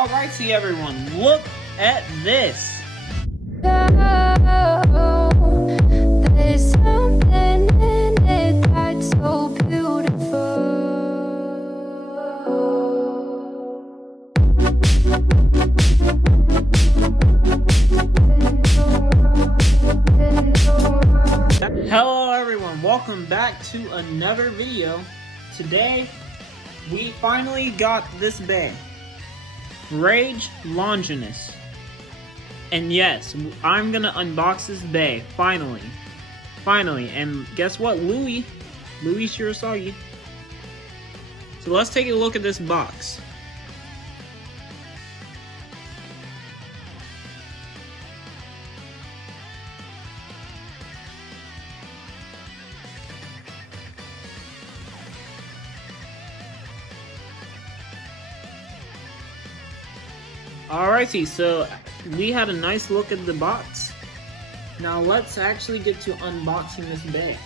Alrighty everyone, look at this. There's something in it that's so beautiful. Hello everyone, welcome back to another video. Today, we finally got this bay. Rage Longinus. And yes, I'm gonna unbox this bay, finally. And guess what, Louis Shirasagi. So let's take a look at this box. Alrighty, so we had a nice look at the box. Now let's actually get to unboxing this bay.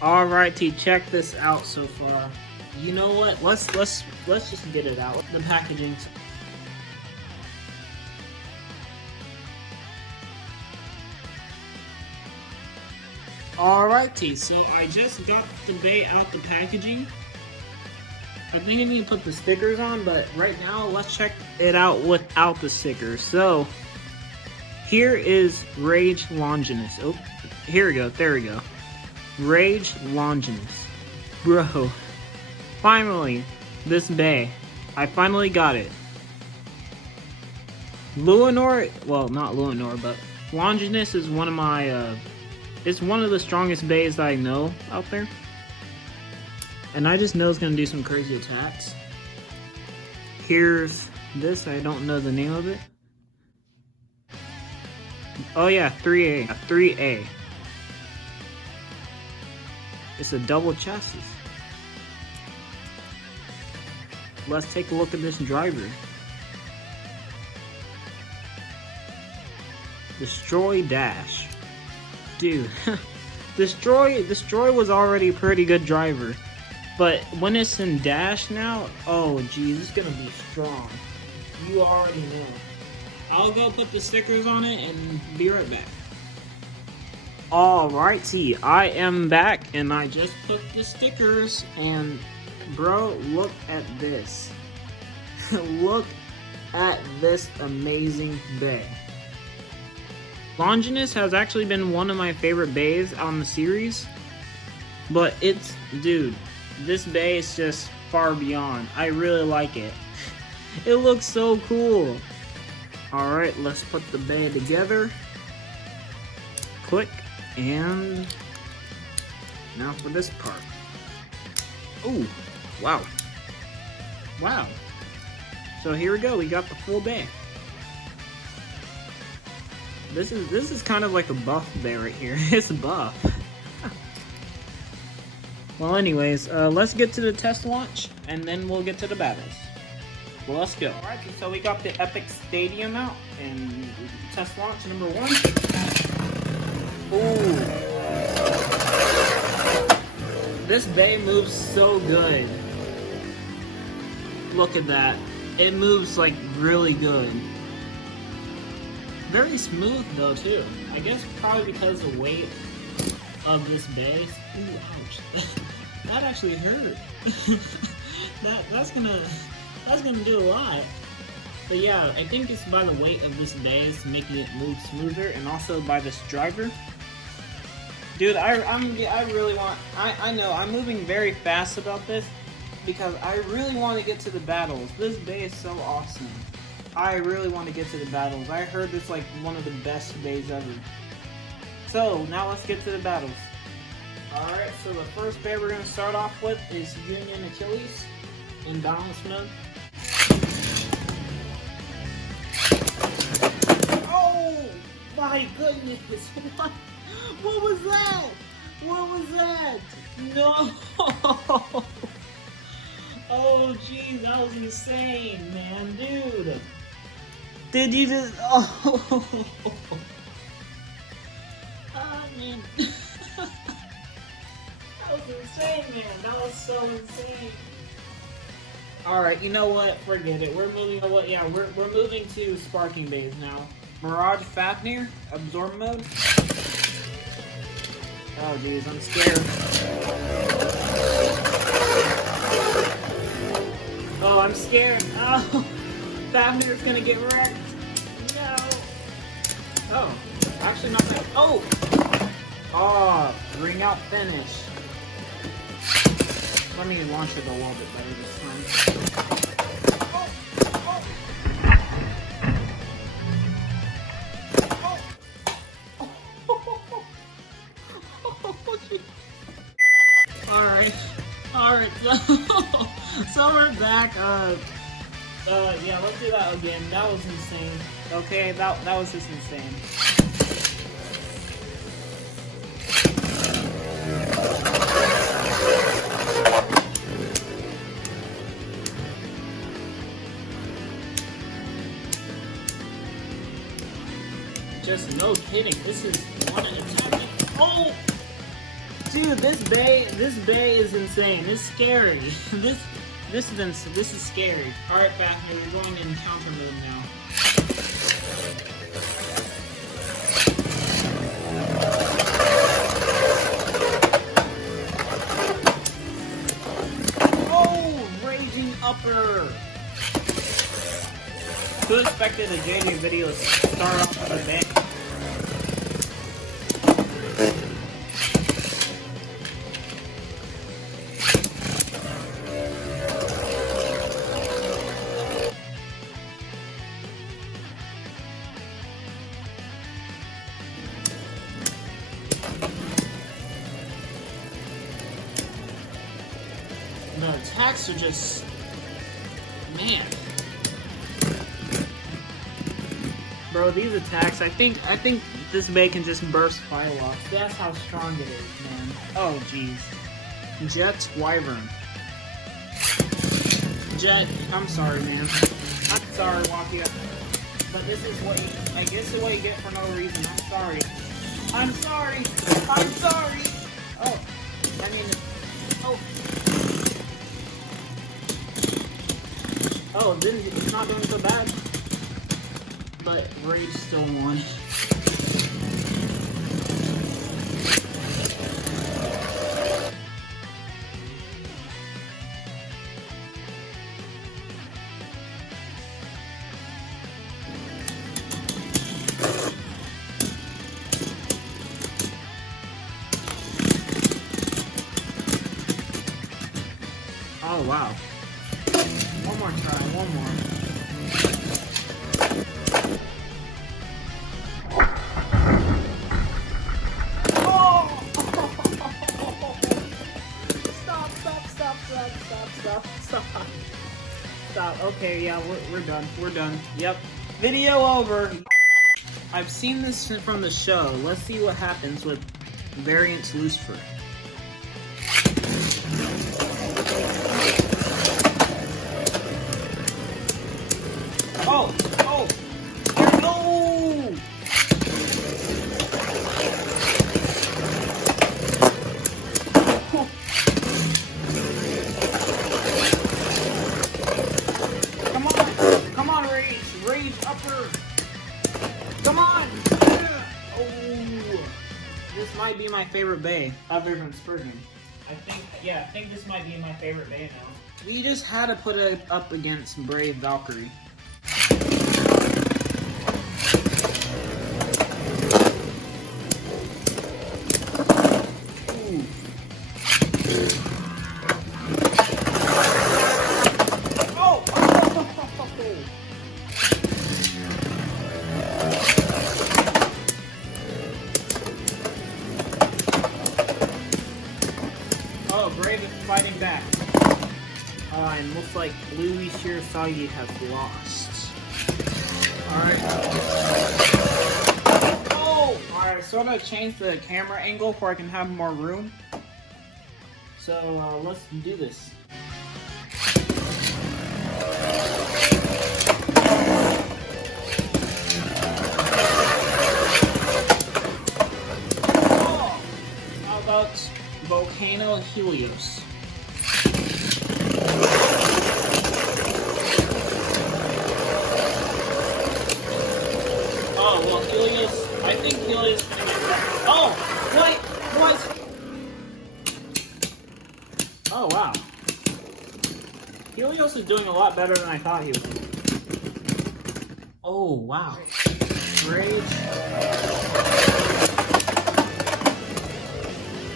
Alrighty, check this out so far. You know what? Let's just get it out. The packaging. Alrighty, so I just got the bay out the packaging. I think I need to put the stickers on, but right now let's check it out without the stickers. So here is Rage Longinus. Oh, here we go. There we go. Rage Longinus. Bro. Finally, this bay. I finally got it. Luinor, well, not Luinor, but Longinus is one of my, it's one of the strongest bays that I know out there. And I just know it's gonna do some crazy attacks. Here's this, I don't know the name of it. Oh yeah, 3A. 3A. It's a double chassis. Let's take a look at this driver. Destroy Dash. Dude, Destroy was already a pretty good driver. But when it's in Dash now, oh geez, it's gonna be strong. You already know. I'll go put the stickers on it and be right back. Alrighty, I am back and I just put the stickers and bro, look at this. Look at this amazing bay. Longinus has actually been one of my favorite bays on the series, but it's, dude, this bay is just far beyond. I really like it. It looks so cool. Alright, let's put the bay together. Click. And now for this part. Oh, wow. Wow. So here we go, we got the full bay. This is kind of like a buff bay right here. It's buff. Well anyways, let's get to the test launch and then we'll get to the battles. Well, let's go. Alright, so we got the Epic Stadium out and test launch number 1. Ooh. This bay moves so good. Look at that. It moves like really good. Very smooth though too. I guess probably because of the weight of this bay. Ooh, ouch. That actually hurt. that's gonna do a lot. But yeah, I think it's by the weight of this bay is making it move smoother, and also by this driver. Dude, I really want, I know, I'm moving very fast about this because I really want to get to the battles. This bay is so awesome. I really want to get to the battles. I heard it's like one of the best bays ever. So, now let's get to the battles. Alright, so the first bay we're going to start off with is Union Achilles in balance mode. Oh my goodness! What was that? What was that? No! Oh, jeez, that was insane, man, dude. Did you just? Oh, oh man. That was insane, man. That was so insane. Alright, you know what? Forget it. We're moving. What? Yeah, we're moving to Sparking Bays now. Mirage Fafnir, absorb mode. Oh jeez, I'm scared. Oh, I'm scared. Oh, Fafnir's gonna get wrecked. No. Oh, actually not that. Oh. Oh, ring out finish. Let me launch it a little bit better this time. Oh, oh. Alright, so we're back. Yeah, let's do that again. That was insane. Okay, that was just insane. Just no kidding. This is one attack. Oh, dude, this bay is insane. It's scary. This is scary. All right, Fafnir, we're going in counter mode now. Oh, raging upper. Who expected a JJ video to start off with a bang? The attacks are just, man. Bro, these attacks, I think this bay can just burst Phylox. That's how strong it is, man. Oh, jeez. Jet Wyvern. Jet, I'm sorry, man. I'm sorry, Wakia. But this is what I guess the way you get for no reason. I'm sorry. I'm sorry. I'm sorry. Oh, I mean, oh. Oh, then it's not doing so bad. But Rage still won. Oh wow. One more try, one more. Stop. Okay, yeah, we're done. We're done. Yep. Video over. I've seen this from the show. Let's see what happens with Variant Lucifer. Oh! Oh! No! Come on, Rage! Rage upper! Come on! Oh! This might be my favorite bay other than Spurgeon. I think this might be my favorite bay now. We just had to put it up against Brave Valkyrie. Oh, Brave is fighting back. And looks like Bluey Shirasagi has lost. Alright. Oh! I sort of changed the camera angle so I can have more room. So let's do this. Oh, how about Volcano Helios? Oh, well, Helios, I think Helios is gonna get better. Oh, what? Oh, wow. Helios is doing a lot better than I thought he was. Oh, wow. Rage.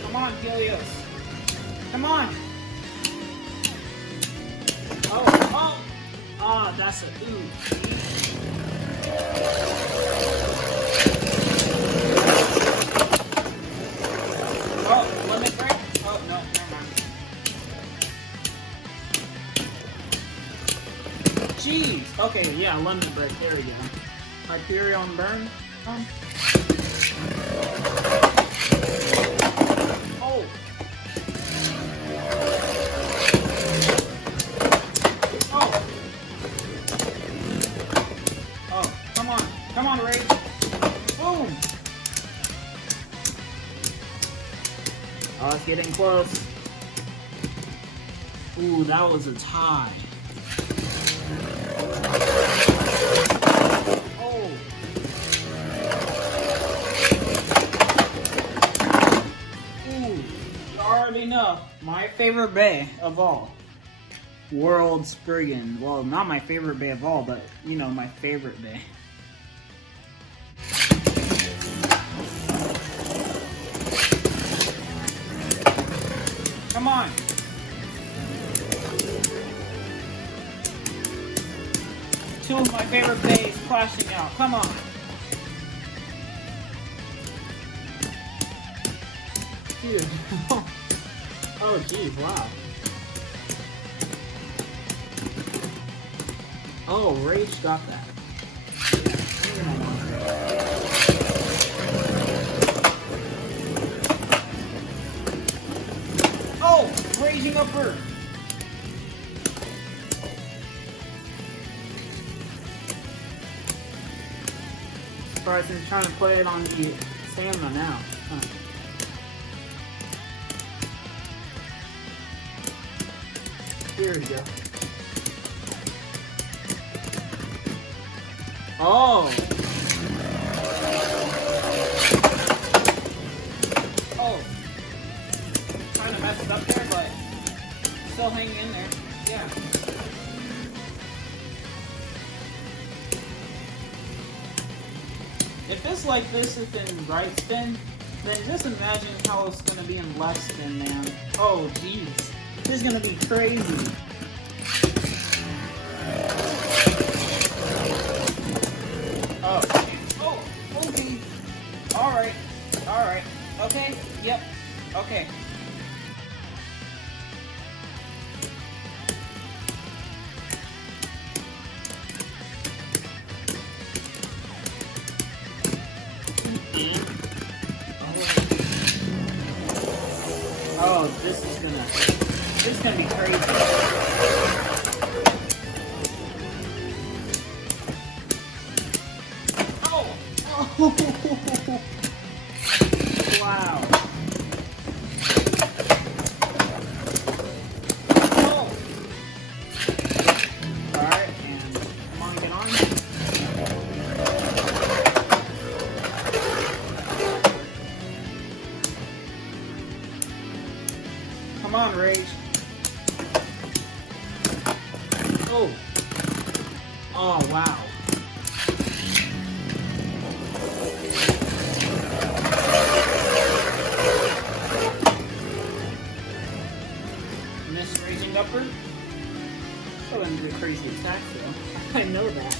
Come on, Helios. Come on. Oh. Ah, that's a ooh. Oh, limit break? Oh, no, never mind. Jeez! Okay, yeah, limit break. There we go. Hyperion burn. Oh. Oh, come on. Come on, Rage. Boom! Oh, it's getting close. Ooh, that was a tie. Oh. Ooh, you already know. My favorite bay of all. World Spriggan. Well, not my favorite bay of all, but, you know, my favorite bay. Come on. Two of my favorite bays clashing out. Come on. Dude. Oh, geez, wow. Oh, Rage got that. Oh, Raging Upper. Surprised he's trying to play it on the stamina now. Huh. Here we go. Oh! Oh! Trying to mess it up there, but still hanging in there. Yeah. If it's like this is in right spin, then just imagine how it's gonna be in left spin, man. Oh, jeez. This is gonna be crazy. Oh, okay. Alright. Okay, yep, okay. Oh, this is gonna be crazy. Oh! Wow. Oh! Alright, and come on, get on. Come on, Rage. Oh. Oh, wow. Miss Raging Upper. That wouldn't be a crazy attack, though. I know that.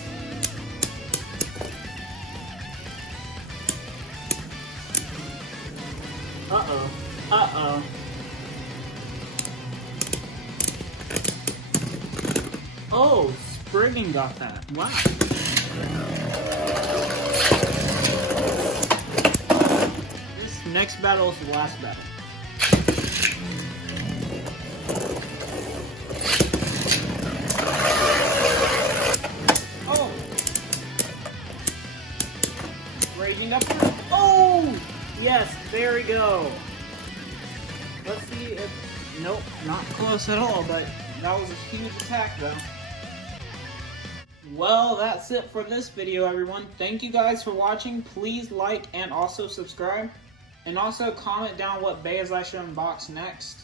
Uh-oh. Uh-oh. Oh, Spriggan got that. Wow. next battle is the last battle. Oh! Raging upward. Oh! Yes, there we go. Let's see if... Nope, not close at all, but that was a huge attack, though. Well, that's it for this video, everyone. Thank you guys for watching. Please like and also subscribe. And also comment down what bayas I should unbox next.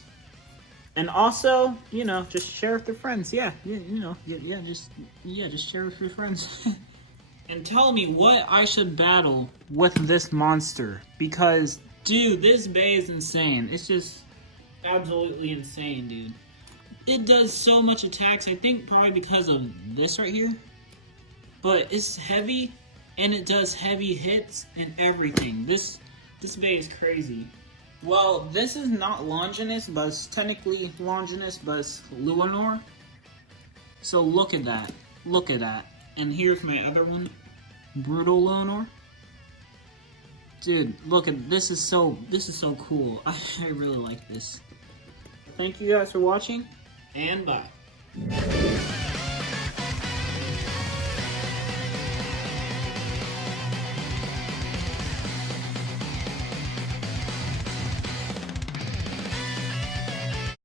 And also, you know, just share with your friends. Yeah, just share with your friends. And tell me what I should battle with this monster. Because, dude, this bay is insane. It's just absolutely insane, dude. It does so much attacks, I think probably because of this right here. But it's heavy, and it does heavy hits and everything. This bay is crazy. Well, this is not Longinus, but it's technically Longinus, but it's Luinor. So look at that. Look at that. And here's my other one, Brutal Luinor. Dude, look at this is so cool. I really like this. Thank you guys for watching, and bye.